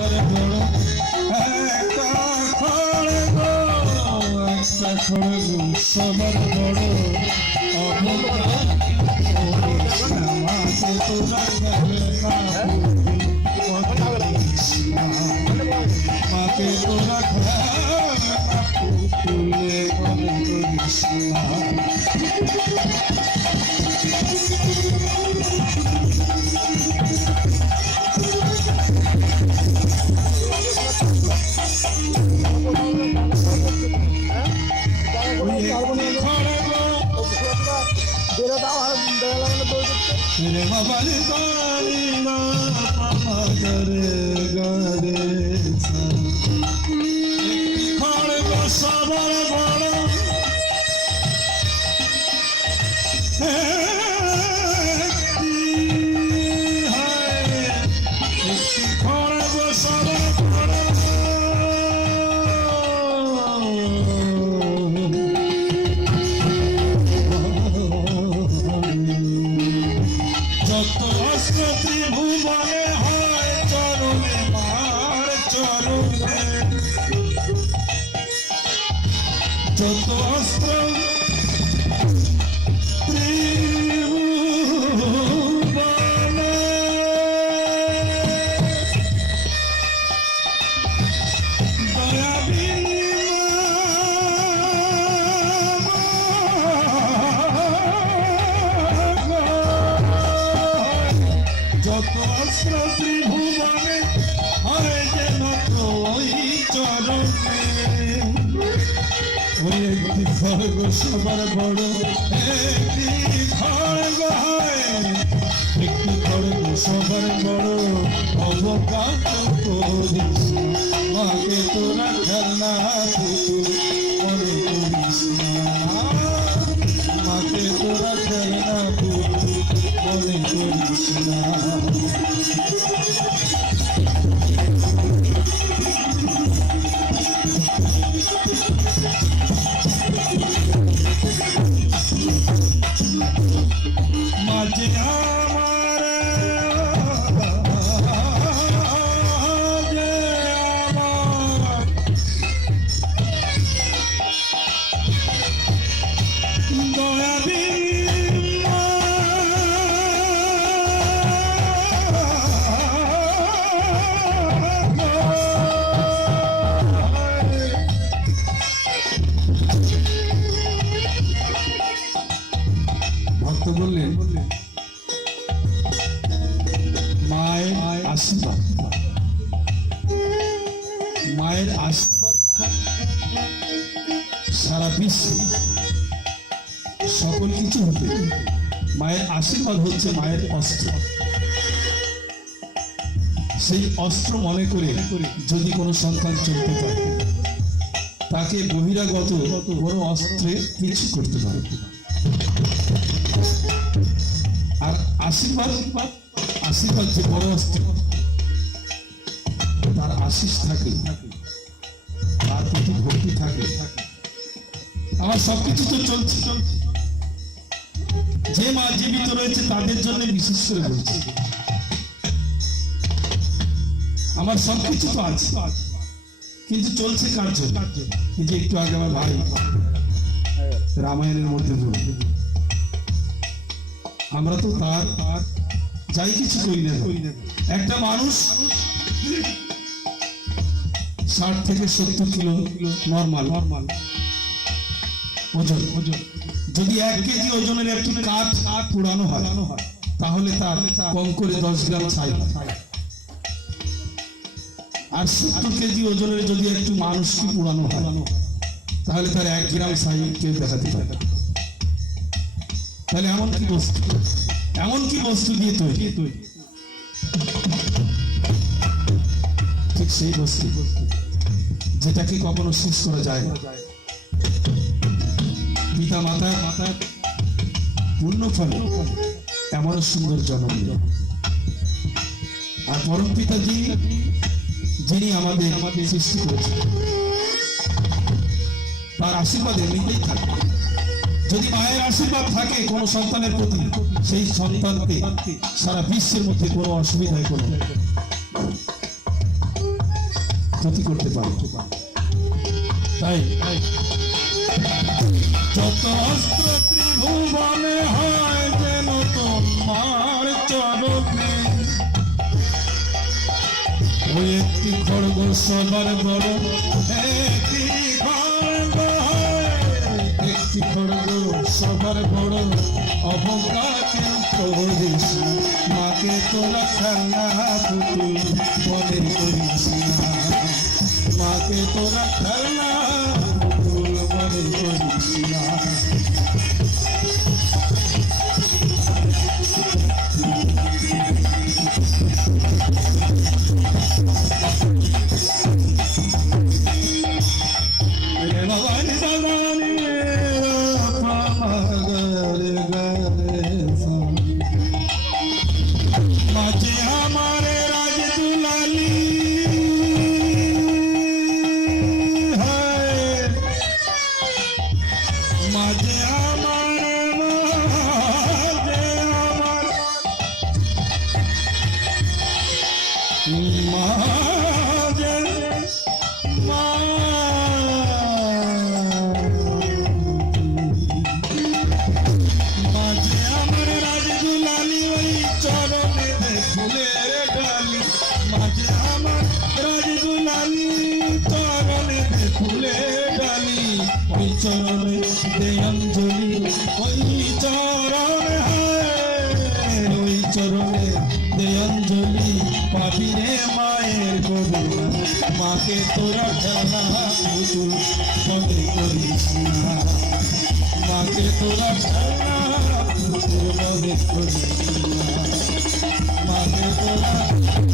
সবার বড় একটা খড়গ একটা খড়গ সবার বড় অবদান করিস না, মাকে তোরা রে বাবার একটি খড়গ সবার বড় একটি খড়গ হয় একটি খড়গ সবার বড় অবকাশ করিস। মাকে তোরা খেলনা পুতুল মনে করিস মাকে তোরা খেলনা পুতুল মনে করিস না আশীর্বাদ মায়ের আশীর্বাদ সারা বিশ্বে সকল কিছু হতে মায়ের আশীর্বাদ হচ্ছে মায়ের অস্ত্র। সেই অস্ত্র মনে করে যদি কোনো সন্তান চলতে থাকে তাকে বহিরাগত কোনো অস্ত্রে কিছু করতে পারে আর আশীর্বাদ আশীর্বাদ যে বড় অস্ত্র তার আশিস থাকে, তার প্রতি ভক্তি থাকে। আমার সবকিছু তো চলছে। যে মা জীবিত রয়েছে, তাদের জন্য বিশেষ করে বলছি। আমার সবকিছু তো আছে, কিন্তু চলছে কার জন্য? এই যে একটু আগে আমার ভাই রামায়ণের মধ্যে আমরা তো তার যাই কিছু করি না একটা মানুষ ষাট থেকে সত্তর কিলো নর্মাল নর্মাল ওজন। ওজন। যদি এক কেজি ওজনের একটি কাঠ কাঠ পুরানো হয়। তাহলে তার কম করে দশ গ্রাম ছাই। আর সত্তর কেজি ওজনের যদি একটু মানুষকে পুরানো হয় তাহলে তার এক গ্রাম ছাই কেউ দেখাতে পারে তাহলে এমন কি বস্তু? এমন কি বস্তু দিয়ে তৈরি। ঠিক সেই বস্তু যেটাকে কখনো শেষ করা যায় না। পিতা, মাতা মাতার পূর্ণ ফলে এমন সুন্দর জন্ম আর পরম পিতা যিনি আমাদের আমাদের সৃষ্টি করেছেন, তার আশীর্বাদে এমনিতেই থাকবে যদি মায়ের আশীর্বাদ থাকে কোনো সন্তানের প্রতি, সেই সন্তানকে সারা বিশ্বের মধ্যে কোনো অসুবিধায় কোনো ক্ষতি করতে পারে। তাই যত ওই একটি খড়গ সবার বড় একটি গো সবার বড় অবকাকে করিস না। মাকে তোরা খেলনা পুতুল মনে করিস না মাকে মনে করিস না Yeah. চরণে দে অঞ্জলি ওই চরণে ওই চরণে রে মায়ের করুণা মাকে তোরা খেলনা পুতুল তোরা মাকে তোরা